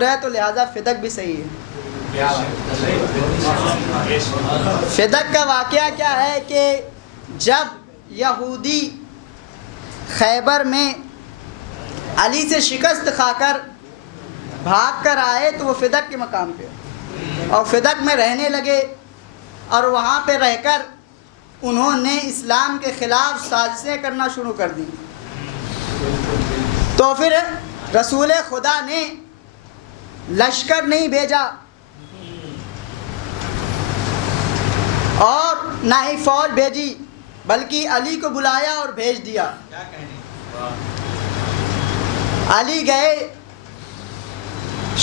ہے تو لہٰذا فدق بھی صحیح ہے۔ فدق کا واقعہ کیا ہے کہ جب یہودی خیبر میں علی سے شکست کھا کر بھاگ کر آئے تو وہ فدق کے مقام پہ اور فدق میں رہنے لگے، اور وہاں پہ رہ کر انہوں نے اسلام کے خلاف سازشیں کرنا شروع کر دی۔ تو پھر رسول خدا نے لشکر نہیں بھیجا اور نہ ہی فوج بھیجی، بلکہ علی کو بلایا اور بھیج دیا۔ علی گئے۔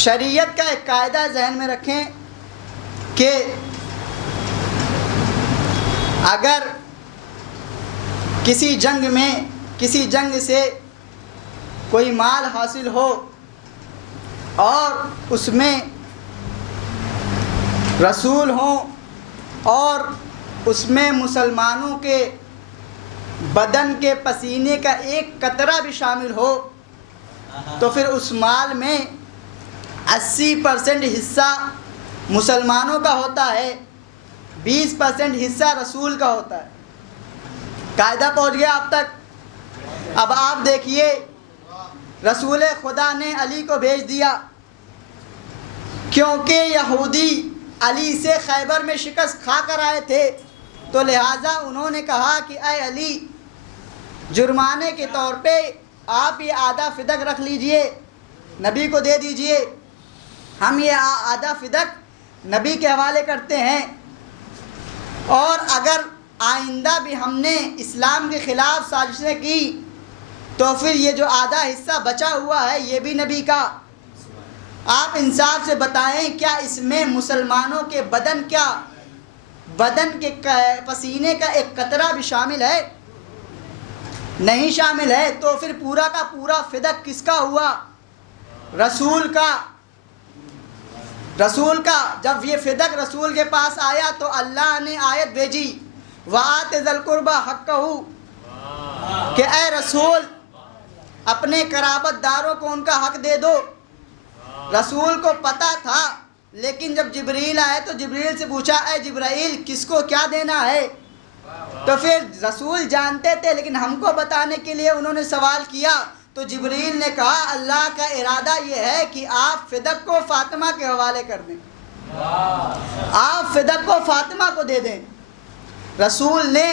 شریعت کا ایک قاعدہ ذہن میں رکھیں کہ اگر کسی جنگ سے کوئی مال حاصل ہو اور اس میں رسول ہوں اور اس میں مسلمانوں کے بدن کے پسینے کا ایک قطرہ بھی شامل ہو تو پھر اس مال میں 80% حصہ مسلمانوں کا ہوتا ہے، 20% حصہ رسول کا ہوتا ہے۔ قاعدہ پہنچ گیا اب تک؟ اب آپ دیکھیے، رسول خدا نے علی کو بھیج دیا کیونکہ یہودی علی سے خیبر میں شکست کھا کر آئے تھے، تو لہٰذا انہوں نے کہا کہ اے علی، جرمانے کے طور پہ آپ یہ آدھا فدق رکھ لیجئے، نبی کو دے دیجئے، ہم یہ آدھا فدق نبی کے حوالے کرتے ہیں، اور اگر آئندہ بھی ہم نے اسلام کے خلاف سازشیں کی تو پھر یہ جو آدھا حصہ بچا ہوا ہے یہ بھی نبی کا۔ آپ انصاف سے بتائیں، کیا اس میں مسلمانوں کے بدن کے پسینے کا ایک قطرہ بھی شامل ہے؟ نہیں شامل ہے۔ تو پھر پورا کا پورا فدق کس کا ہوا؟ رسول کا۔ جب یہ فدق رسول کے پاس آیا تو اللہ نے آیت بھیجی وَآتِ ذِی الْقُرْبَىٰ حَقَّهُ، کہ اے رسول اپنے قرابت داروں کو ان کا حق دے دو۔ رسول کو پتہ تھا، لیکن جب جبریل آئے تو جبریل سے پوچھا اے جبرائیل کس کو کیا دینا ہے؟ تو پھر رسول جانتے تھے لیکن ہم کو بتانے کے لیے انہوں نے سوال کیا، تو جبریل نے کہا اللہ کا ارادہ یہ ہے کہ آپ فدق کو فاطمہ کے حوالے کر دیں، آپ فدق کو فاطمہ کو دے دیں۔ رسول نے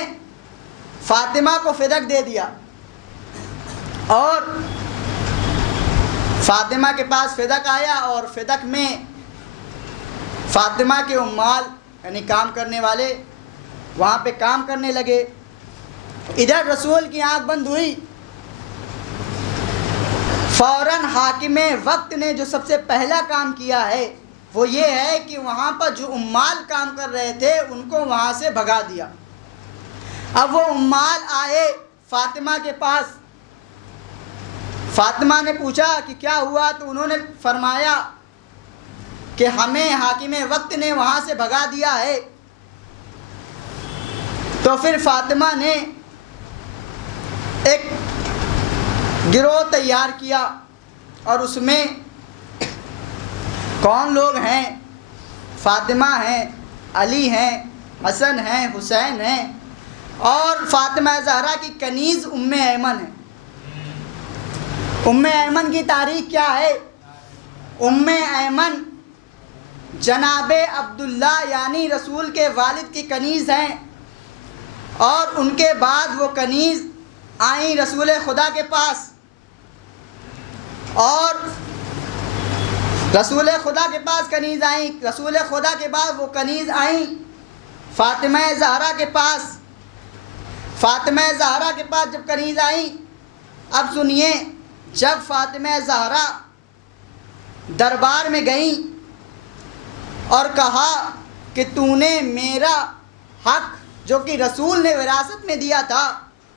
فاطمہ کو فدق دے دیا، اور فاطمہ کے پاس فدق آیا، اور فدق میں فاطمہ کے عمال یعنی کام کرنے والے وہاں پہ کام کرنے لگے۔ ادھر رسول کی آنکھ بند ہوئی، فوراً حاکم وقت نے جو سب سے پہلا کام کیا ہے وہ یہ ہے کہ وہاں پر جو عمال کام کر رہے تھے ان کو وہاں سے بھگا دیا۔ اب وہ عمال آئے فاطمہ کے پاس، فاطمہ نے پوچھا کہ کیا ہوا؟ تو انہوں نے فرمایا کہ ہمیں حاکم وقت نے وہاں سے بھگا دیا ہے۔ تو پھر فاطمہ نے ایک گروہ تیار کیا، اور اس میں کون لوگ ہیں؟ فاطمہ ہیں، علی ہیں، حسن ہیں، حسین ہیں، اور فاطمہ زہرا کی کنیز ام ایمن ہے۔ ام ایمن کی تاریخ کیا ہے؟ ام ایمن جناب عبداللہ یعنی رسول کے والد کی کنیز ہیں، اور ان کے بعد وہ کنیز آئیں رسول خدا کے پاس، اور رسول خدا کے پاس کنیز آئیں، رسول خدا کے بعد وہ کنیز آئیں فاطمہ زہرا کے پاس۔ فاطمہ زہرا کے پاس جب کنیز آئیں، اب سنیے، جب فاطمہ زہرا دربار میں گئیں اور کہا کہ تو نے میرا حق جو کہ رسول نے وراثت میں دیا تھا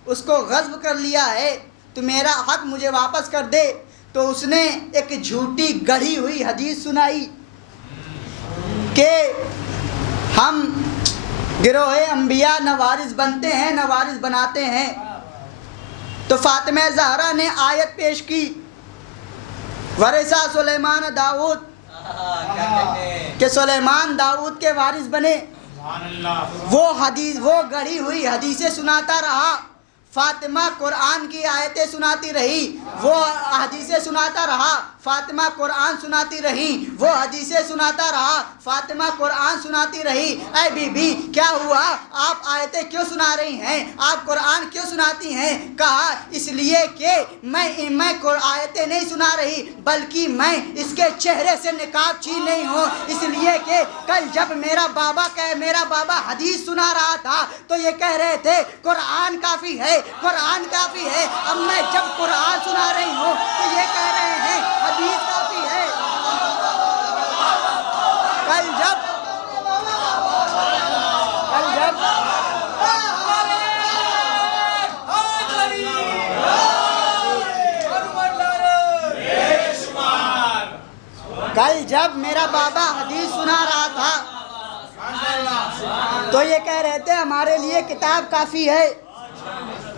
اس کو غصب کر لیا ہے، تو میرا حق مجھے واپس کر دے، تو اس نے ایک جھوٹی گڑھی ہوئی حدیث سنائی کہ ہم گروہ انبیاء نہ وارث بنتے ہیں نہ وارث بناتے ہیں۔ تو فاطمہ زہرا نے آیت پیش کی ورثہ سلیمان داؤد کہ سلیمان داؤد کے وارث بنے. وہ گڑھی ہوئی حدیثیں سناتا رہا. فاطمہ قرآن کی آیتیں سناتی رہی، وہ حدیثیں سناتا رہا. فاطمہ قرآن سناتی رہی، وہ حدیثیں سناتا رہا. فاطمہ قرآن سناتی رہی. اے بی بی کیا ہوا، آپ آیتیں کیوں سنا رہی ہیں، آپ قرآن کیوں سناتی ہیں؟ کہا اس لیے کہ میں آیتیں نہیں سنا رہی، بلکہ میں اس کے چہرے سے نقاب چھین رہی ہوں. اس لیے کہ کل جب میرا بابا حدیث سنا رہا تھا تو یہ کہہ رہے تھے قرآن کافی ہے، قرآن کافی ہے. اب میں جب قرآن سنا رہی ہوں تو یہ کہہ رہے ہیں حدیث کافی ہے. کل جب میرا بابا حدیث سنا رہا تھا تو یہ کہہ رہے تھے ہمارے لیے کتاب کافی ہے.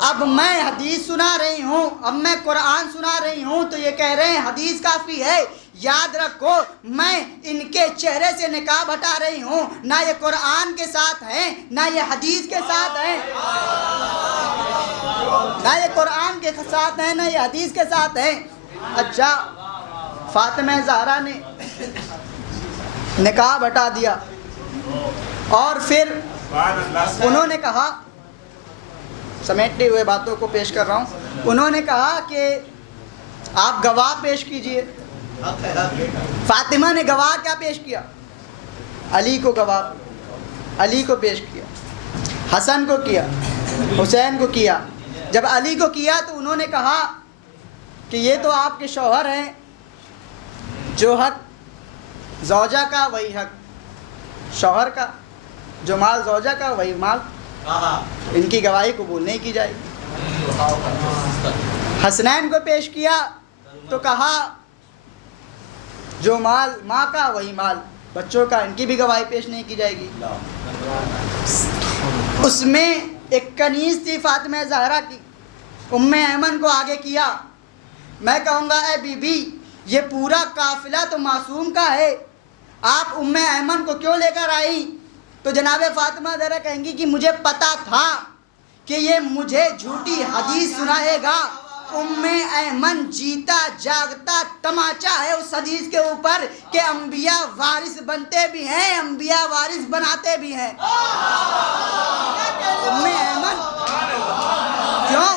اب میں حدیث سنا رہی ہوں، اب میں قرآن سنا رہی ہوں تو یہ کہہ رہے ہیں حدیث کافی ہے. یاد رکھو میں ان کے چہرے سے نقاب ہٹا رہی ہوں، نہ یہ قرآن کے ساتھ ہیں نہ یہ حدیث کے ساتھ ہیں، نہ یہ قرآن کے ساتھ ہیں نہ یہ حدیث کے ساتھ ہیں. اچھا فاطمہ زہرا نے نقاب ہٹا دیا اور پھر انہوں نے کہا، سمیٹتے ہوئے باتوں کو پیش کر رہا ہوں، انہوں نے کہا کہ آپ گواہ پیش کیجئے. فاطمہ نے گواہ کیا پیش کیا؟ علی کو گواہ، علی کو پیش کیا، حسن کو کیا، حسین کو کیا. جب علی کو کیا تو انہوں نے کہا کہ یہ تو آپ کے شوہر ہیں، جو حق زوجہ کا وہی حق شوہر کا، جو مال زوجہ کا وہی مال، ان کی گواہی قبول نہیں کی جائے گی. حسنین کو پیش کیا تو کہا جو مال ماں کا وہی مال بچوں کا، ان کی بھی گواہی پیش نہیں کی جائے گی. اس میں ایک کنیز تھی فاطمہ زہرا کی، ام ایمن کو آگے کیا. میں کہوں گا اے بی بی یہ پورا قافلہ تو معصوم کا ہے، آپ ام ایمن کو کیوں لے کر آئی؟ تو جناب فاطمہ زہرا کہیں گی کہ مجھے پتا تھا کہ یہ مجھے جھوٹی حدیث سنائے گا. ام ایمن جیتا جاگتا تماچا ہے اس حدیث کے اوپر کہ انبیاء وارث بنتے بھی ہیں، انبیاء وارث بناتے بھی ہیں. ام ایمن کیوں؟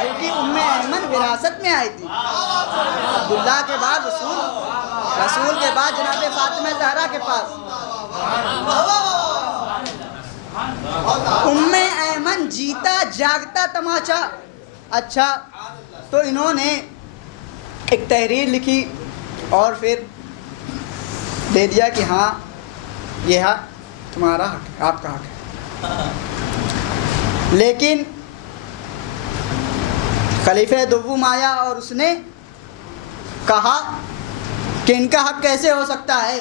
کیونکہ ام ایمن وراثت میں آئی تھی. عبداللہ کے بعد رسول کے بعد جناب فاطمہ زہرا کے پاس ام ایمن جیتا جاگتا تماچا. اچھا تو انہوں نے ایک تحریر لکھی اور پھر دے دیا کہ ہاں یہ حق تمہارا حق ہے، آپ کا حق ہے. لیکن خلیفہ دوم آیا اور اس نے کہا کہ ان کا حق کیسے ہو سکتا ہے.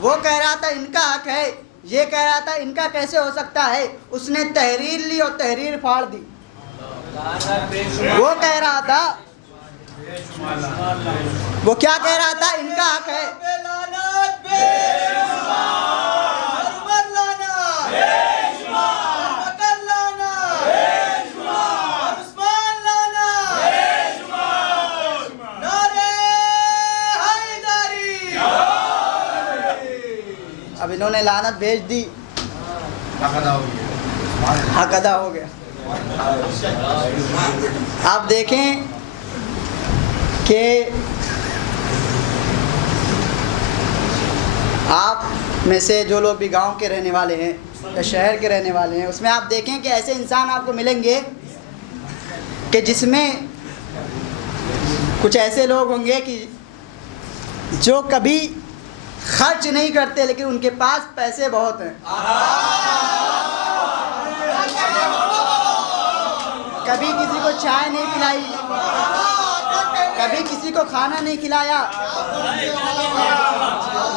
وہ کہہ رہا تھا ان کا حق ہے، یہ کہہ رہا تھا ان کا کیسے ہو سکتا ہے. اس نے تحریر لی اور تحریر پھاڑ دی. وہ کہہ رہا تھا، وہ کیا کہہ رہا تھا؟ ان کا حق ہے. اب انہوں نے لعنت بھیج دی، حق ادا ہو گیا. آپ دیکھیں کہ آپ میں سے جو لوگ بھی گاؤں کے رہنے والے ہیں یا شہر کے رہنے والے ہیں، اس میں آپ دیکھیں کہ ایسے انسان آپ کو ملیں گے کہ جس میں کچھ ایسے لوگ ہوں گے کہ جو کبھی خرچ نہیں کرتے لیکن ان کے پاس پیسے بہت ہیں. کبھی کسی کو چائے نہیں پلائی، کبھی کسی کو کھانا نہیں کھلایا،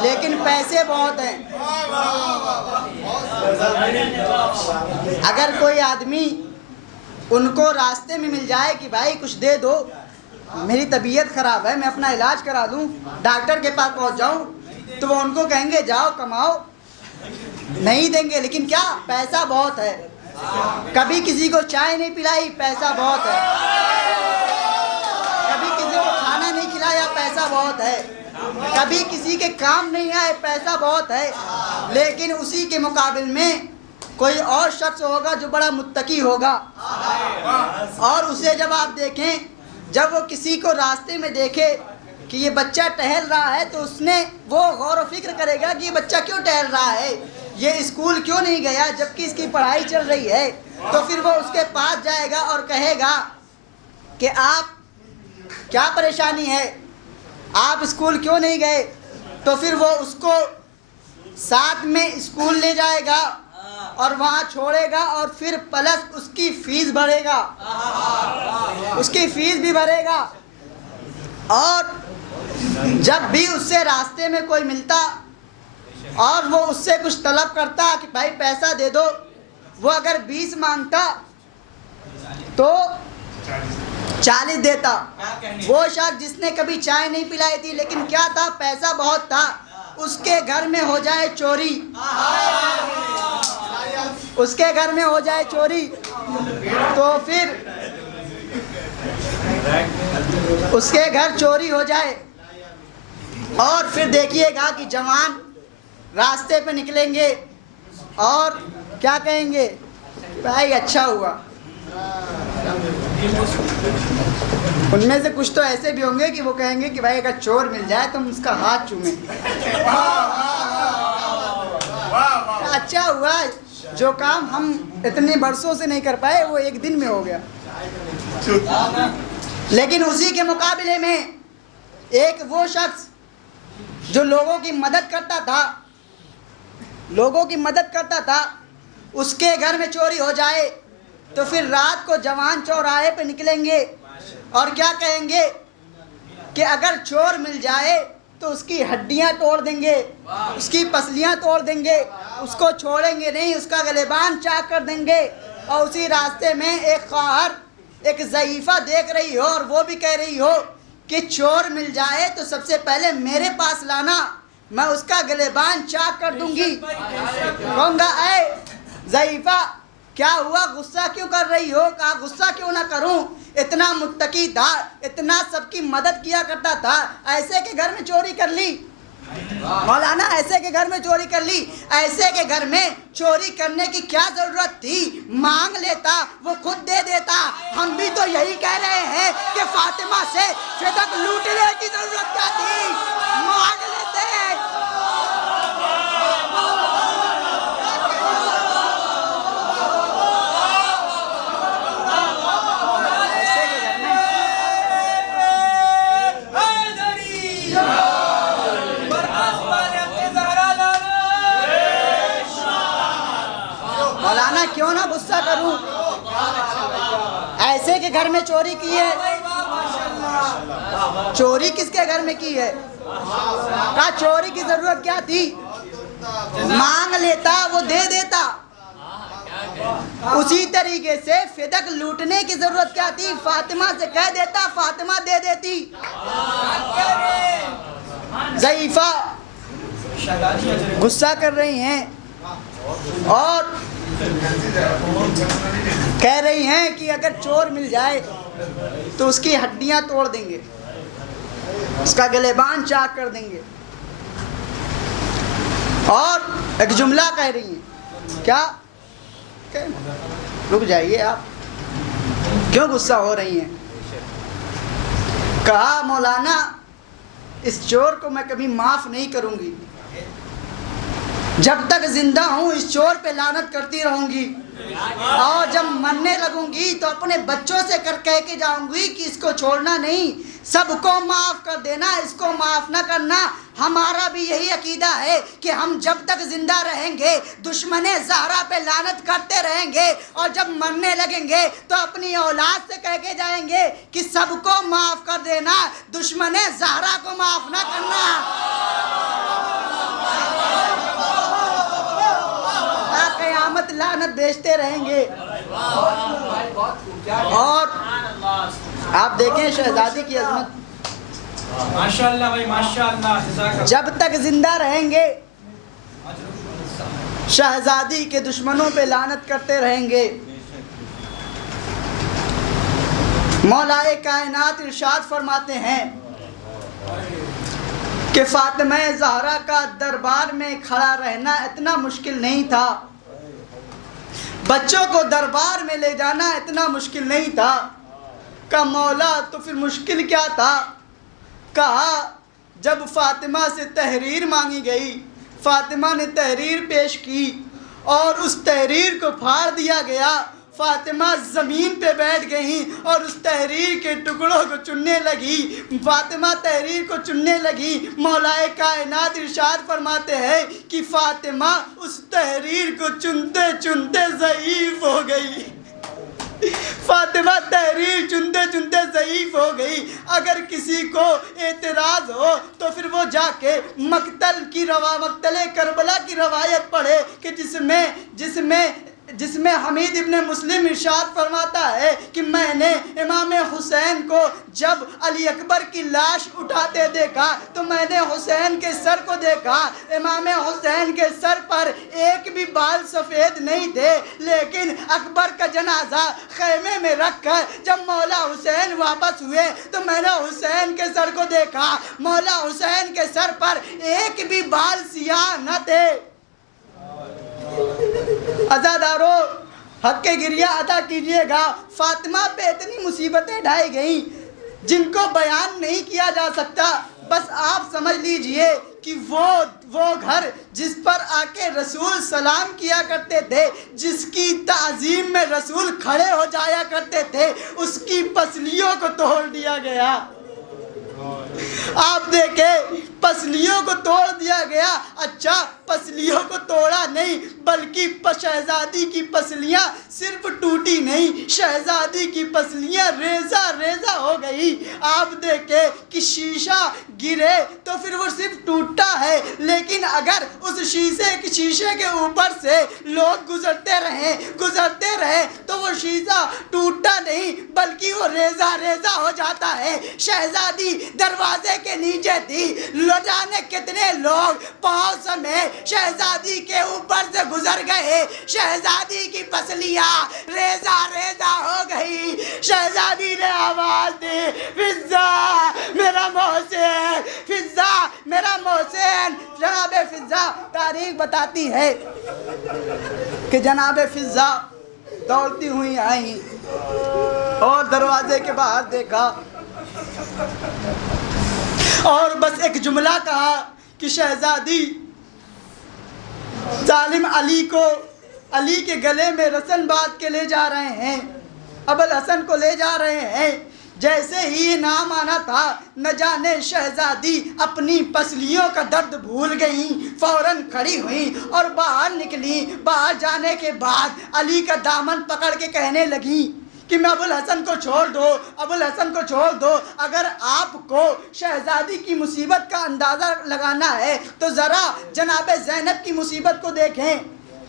لیکن پیسے بہت ہیں. اگر کوئی آدمی ان کو راستے میں مل جائے کہ بھائی کچھ دے دو میری طبیعت خراب ہے، میں اپنا علاج کرا دوں، ڈاکٹر کے پاس پہنچ جاؤں، تو وہ ان کو کہیں گے جاؤ کماؤ، نہیں دیں گے۔ لیکن کیا؟ پیسہ بہت ہے۔ کبھی کسی کو چائے نہیں پلائی، پیسہ بہت ہے۔ کبھی کسی کو کھانا نہیں کھلایا، پیسہ بہت ہے۔ کبھی کسی کے کام نہیں آئے، پیسہ بہت ہے۔ لیکن اسی کے مقابل میں کوئی اور شخص ہوگا جو بڑا متقی ہوگا، اور اسے جب آپ دیکھیں، جب وہ کسی کو راستے میں دیکھے کہ یہ بچہ ٹہل رہا ہے، تو وہ غور و فکر کرے گا کہ یہ بچہ کیوں ٹہل رہا ہے، یہ اسکول کیوں نہیں گیا جبکہ اس کی پڑھائی چل رہی ہے۔ تو پھر وہ اس کے پاس جائے گا اور کہے گا کہ آپ کیا پریشانی ہے، آپ اسکول کیوں نہیں گئے؟ تو پھر وہ اس کو ساتھ میں اسکول لے جائے گا اور وہاں چھوڑے گا، اور پھر پلس اس کی فیس بھرے گا، اس کی فیس بھی بھرے گا۔ اور جب بھی اس سے راستے میں کوئی ملتا اور وہ اس سے کچھ طلب کرتا کہ بھائی پیسہ دے دو، وہ اگر 20 مانگتا تو 40 دیتا۔ وہ شخص جس نے کبھی چائے نہیں پلائی تھی، لیکن کیا تھا؟ پیسہ بہت تھا، اس کے گھر میں ہو جائے چوری، اس کے گھر میں ہو جائے چوری، تو پھر اس کے گھر چوری ہو جائے، اور پھر دیکھیے گا کہ جوان راستے پہ نکلیں گے اور کیا کہیں گے؟ بھائی اچھا ہوا۔ ان میں سے کچھ تو ایسے بھی ہوں گے کہ وہ کہیں گے کہ بھائی اگر چور مل جائے تو ہم اس کا ہاتھ چومیں۔ اچھا ہوا، جو کام ہم اتنے برسوں سے نہیں کر پائے وہ ایک دن میں ہو گیا۔ لیکن اسی کے مقابلے میں ایک وہ شخص جو لوگوں کی مدد کرتا تھا، اس کے گھر میں چوری ہو جائے، تو پھر رات کو جوان چوراہے پہ نکلیں گے اور کیا کہیں گے کہ اگر چور مل جائے تو اس کی ہڈیاں توڑ دیں گے، اس کی پسلیاں توڑ دیں گے، اس کو چھوڑیں گے نہیں، اس کا گریبان چاک کر دیں گے۔ اور اسی راستے میں ایک خواہر ایک ضعیفہ دیکھ رہی ہو اور وہ بھی کہہ رہی ہو کہ چور مل جائے تو سب سے پہلے میرے پاس لانا، میں اس کا گریبان چاک کر دوں گی۔ کہوں گا اے ضعیفہ کیا ہوا، غصہ کیوں کر رہی ہو؟ کہا غصہ کیوں نہ کروں، اتنا متقی تھا، اتنا سب کی مدد کیا کرتا تھا، ایسے کے گھر میں چوری کر لی۔ مولانا ایسے کے گھر میں چوری کر لی، ایسے کے گھر میں چوری کرنے کی کیا ضرورت تھی؟ مانگ لیتا، وہ خود دے دیتا۔ ہم بھی تو یہی کہہ رہے ہیں کہ فاطمہ سے فدق لوٹنے کی ضرورت کیا تھی؟ مانگ لیتے۔ مولانا کیوں نہ غصہ کروں؟ ایسے کے گھر میں چوری کی ہے۔ چوری کس کے گھر میں کی ہے؟ کہا چوری کی ضرورت کیا تھی؟ مانگ لیتا، وہ دے دیتا۔ اسی طریقے سے فدق لوٹنے کی ضرورت کیا تھی؟ فاطمہ سے کہہ دیتا، فاطمہ دے دیتی۔ ضعیفہ غصہ کر رہی ہیں اور کہہ رہی ہیں کہ اگر چور مل جائے تو اس کی ہڈیاں توڑ دیں گے، اس کا گریبان چاک کر دیں گے، اور ایک جملہ کہہ رہی ہیں۔ کیا؟ رک جائیے، آپ کیوں غصہ ہو رہی ہیں؟ کہا مولانا اس چور کو میں کبھی معاف نہیں کروں گی، جب تک زندہ ہوں اس چور پہ لعنت کرتی رہوں گی، اور جب مرنے لگوں گی تو اپنے بچوں سے کہہ کے جاؤں گی کہ اس کو چھوڑنا نہیں، سب کو معاف کر دینا، اس کو معاف نہ کرنا۔ ہمارا بھی یہی عقیدہ ہے کہ ہم جب تک زندہ رہیں گے دشمن زہرا پہ لعنت کرتے رہیں گے، اور جب مرنے لگیں گے تو اپنی اولاد سے کہہ کے جائیں گے کہ سب کو معاف کر دینا، دشمن زہرا کو معاف نہ کرنا۔ قیامت لعنت بیچتے رہیں گے۔ اور آپ دیکھیں شہزادی کی عظمت. ماشاءاللہ بھائی ماشاءاللہ. جب تک زندہ رہیں گے شہزادی کے دشمنوں پہ لعنت کرتے رہیں گے. مولا کائنات ارشاد فرماتے ہیں کہ فاطمہ زہرا کا دربار میں کھڑا رہنا اتنا مشکل نہیں تھا، بچوں کو دربار میں لے جانا اتنا مشکل نہیں تھا. کہا مولا تو پھر مشکل کیا تھا؟ کہا جب فاطمہ سے تحریر مانگی گئی، فاطمہ نے تحریر پیش کی اور اس تحریر کو پھاڑ دیا گیا، فاطمہ زمین پہ بیٹھ گئیں اور اس تحریر کے ٹکڑوں کو چننے لگی. فاطمہ تحریر کو چننے لگی. مولا کائنات ارشاد فرماتے ہیں کہ فاطمہ اس تحریر کو چنتے چنتے ضعیف ہو گئی. فاطمہ تحریر چنتے چنتے ضعیف ہو گئی. اگر کسی کو اعتراض ہو تو پھر وہ جا کے مقتل کربلا کی روایت پڑھے کہ جس میں حمید ابن مسلم ارشاد فرماتا ہے کہ میں نے امام حسین کو جب علی اکبر کی لاش اٹھاتے دیکھا تو میں نے حسین کے سر کو دیکھا. امام حسین کے سر پر ایک بھی بال سفید نہیں تھے، لیکن اکبر کا جنازہ خیمے میں رکھ کر جب مولا حسین واپس ہوئے تو میں نے حسین کے سر کو دیکھا، مولا حسین کے سر پر ایک بھی بال سیاہ نہ تھے. عزادارو حق کے گریہ ادا کیجئے گا. فاطمہ پہ اتنی مصیبتیں ڈھائی گئیں جن کو بیان نہیں کیا جا سکتا. بس آپ سمجھ لیجئے کہ وہ گھر جس پر آ کے رسول سلام کیا کرتے تھے، جس کی تعظیم میں رسول کھڑے ہو جایا کرتے تھے، اس کی پسلیوں کو توڑ دیا گیا. آپ دیکھیں پسلیوں کو توڑ دیا گیا. اچھا پسلیوں کو توڑا نہیں بلکہ شہزادی کی پسلیاں صرف ٹوٹی نہیں، شہزادی کی پسلیاں ریزہ ریزہ ہو گئی. آپ دیکھیں کہ شیشہ گرے تو پھر وہ صرف ٹوٹتا ہے، لیکن اگر اس شیشے کے اوپر سے لوگ گزرتے رہے تو وہ شیشہ ٹوٹتا نہیں بلکہ وہ ریزہ ریزہ ہو جاتا ہے. شہزادی دروازے کے نیچے تھی، لو جانے کتنے لوگ پاؤں سمیت شہزادی کے اوپر سے گزر گئے. شہزادی کی پسلیاں ریزہ ریزہ ہو گئی. شہزادی نے آواز دی فضا میرا محسن، فضا میرا محسن. جناب فضا تاریخ بتاتی ہے کہ جناب فضا دوڑتی ہوئی آئیں اور دروازے کے باہر دیکھا اور بس ایک جملہ کہا کہ شہزادی ظالم علی کے گلے میں رسن باندھ کے لے جا رہے ہیں، ابوالحسن کو لے جا رہے ہیں. جیسے ہی نام آنا تھا نہ جانے شہزادی اپنی پسلیوں کا درد بھول گئیں، فوراً کھڑی ہوئیں اور باہر نکلی. باہر جانے کے بعد علی کا دامن پکڑ کے کہنے لگیں کہ میں ابوالحسن کو چھوڑ دو. اگر آپ کو شہزادی کی مصیبت کا اندازہ لگانا ہے تو ذرا جناب زینب کی مصیبت کو دیکھیں.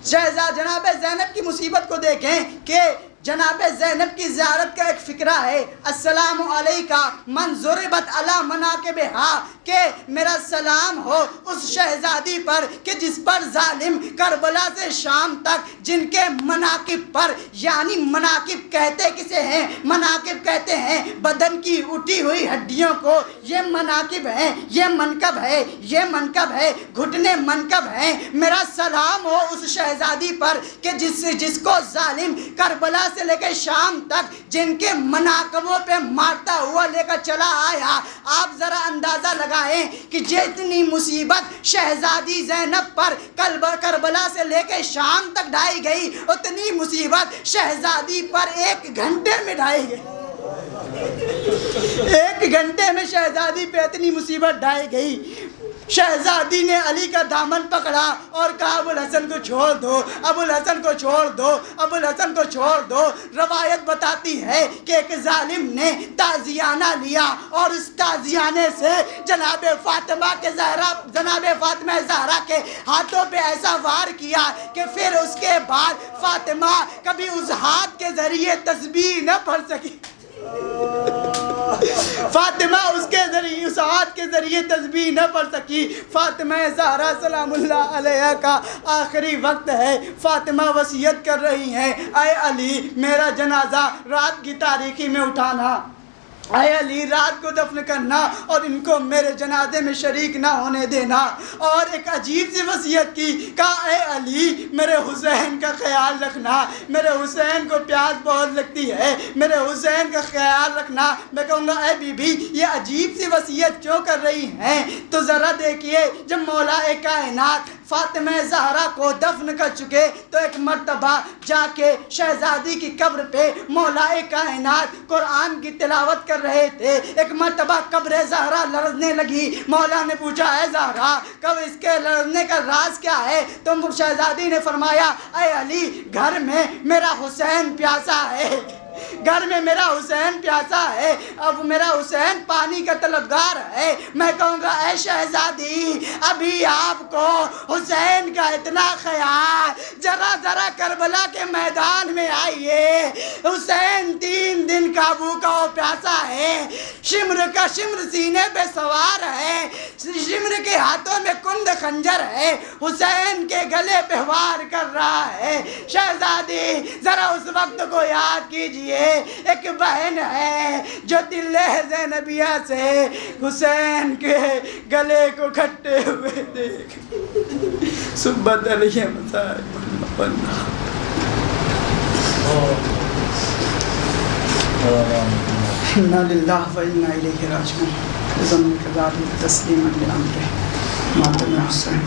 جناب زینب کی مصیبت کو دیکھیں کہ جناب زینب کی زیارت کا ایک فقرہ ہے، السلام علیکہ من ضربت علی مناکبہا، کہ میرا سلام ہو اس شہزادی پر کہ جس پر ظالم کربلا سے شام تک جن کے مناکب پر، یعنی مناکب کہتے کسے ہیں؟ مناکب کہتے ہیں بدن کی اٹھی ہوئی ہڈیوں کو. یہ مناکب ہیں، یہ منکب ہے، گھٹنے منکب ہیں. میرا سلام ہو اس شہزادی پر کہ جس کو ظالم کربلا سے لے کے شام تک جن کے مناقبوں پہ مارتا ہوا لے کر چلا آیا. آپ ذرا اندازہ لگائیں کہ جتنی مصیبت شہزادی زینب پر کربلا سے لے کے شام تک ڈھائی گئی، اتنی مصیبت شہزادی پر ایک گھنٹے میں ڈھائی گئی. ایک گھنٹے میں شہزادی پہ اتنی مصیبت ڈھائی گئی. شہزادی نے علی کا دامن پکڑا اور کہا ابوالحسن کو چھوڑ دو. روایت بتاتی ہے کہ ایک ظالم نے تازیانہ لیا اور اس تازیانے سے جناب فاطمہ زہرا کے ہاتھوں پہ ایسا وار کیا کہ پھر اس کے بعد فاطمہ کبھی اس ہاتھ کے ذریعے تسبیح نہ پڑھ سکی. فاطمہ اس کے ذریعے، اس ہاتھ کے ذریعے تسبیح نہ پڑھ سکی۔ فاطمہ زہرا سلام اللہ علیہ کا آخری وقت ہے، فاطمہ وصیت کر رہی ہیں، اے علی میرا جنازہ رات کی تاریکی میں اٹھانا، اے علی رات کو دفن کرنا اور ان کو میرے جنازے میں شریک نہ ہونے دینا۔ اور ایک عجیب سی وصیت کی، کہا اے علی میرے حسین کا خیال رکھنا، میرے حسین کو پیاس بہت لگتی ہے، میرے حسین کا خیال رکھنا۔ میں کہوں گا اے بی بی یہ عجیب سی وصیت کیوں کر رہی ہیں؟ تو ذرا دیکھیے، جب مولا کائنات فاطمہ زہرا کو دفن کر چکے تو ایک مرتبہ جا کے شہزادی کی قبر پہ مولا کائنات قرآن کی تلاوت کر رہے تھے۔ ایک مرتبہ قبر زہرا لرزنے لگی، مولا نے پوچھا اے زہرا کب اس کے لرزنے کا راز کیا ہے؟ تو شہزادی نے فرمایا اے علی گھر میں میرا حسین پیاسا ہے، گھر میں میرا حسین پیاسا ہے، اب میرا حسین پانی کا طلبگار ہے۔ میں کہوں گا اے شہزادی ابھی آپ کو حسین کا اتنا خیال، ذرا ذرا کربلا کے میدان میں آئیے، حسین 3 دن قابو کا وہ پیاسا ہے، شمر کا شمر سینے پہ سوار ہے، شمر کے ہاتھوں میں کند خنجر ہے، حسین کے گلے پہ وار کر رہا ہے۔ شہزادی ذرا اس وقت کو یاد کیجئے، ایک بہن ہے جو تلے زینبیہ سے حسین کے گلے کو کھٹے ہوئے دیکھ صبت علیہ مصائب انا للہ و انا الیہ راجعون ضمن کذالک تسلیما لامرہ ماتم حسین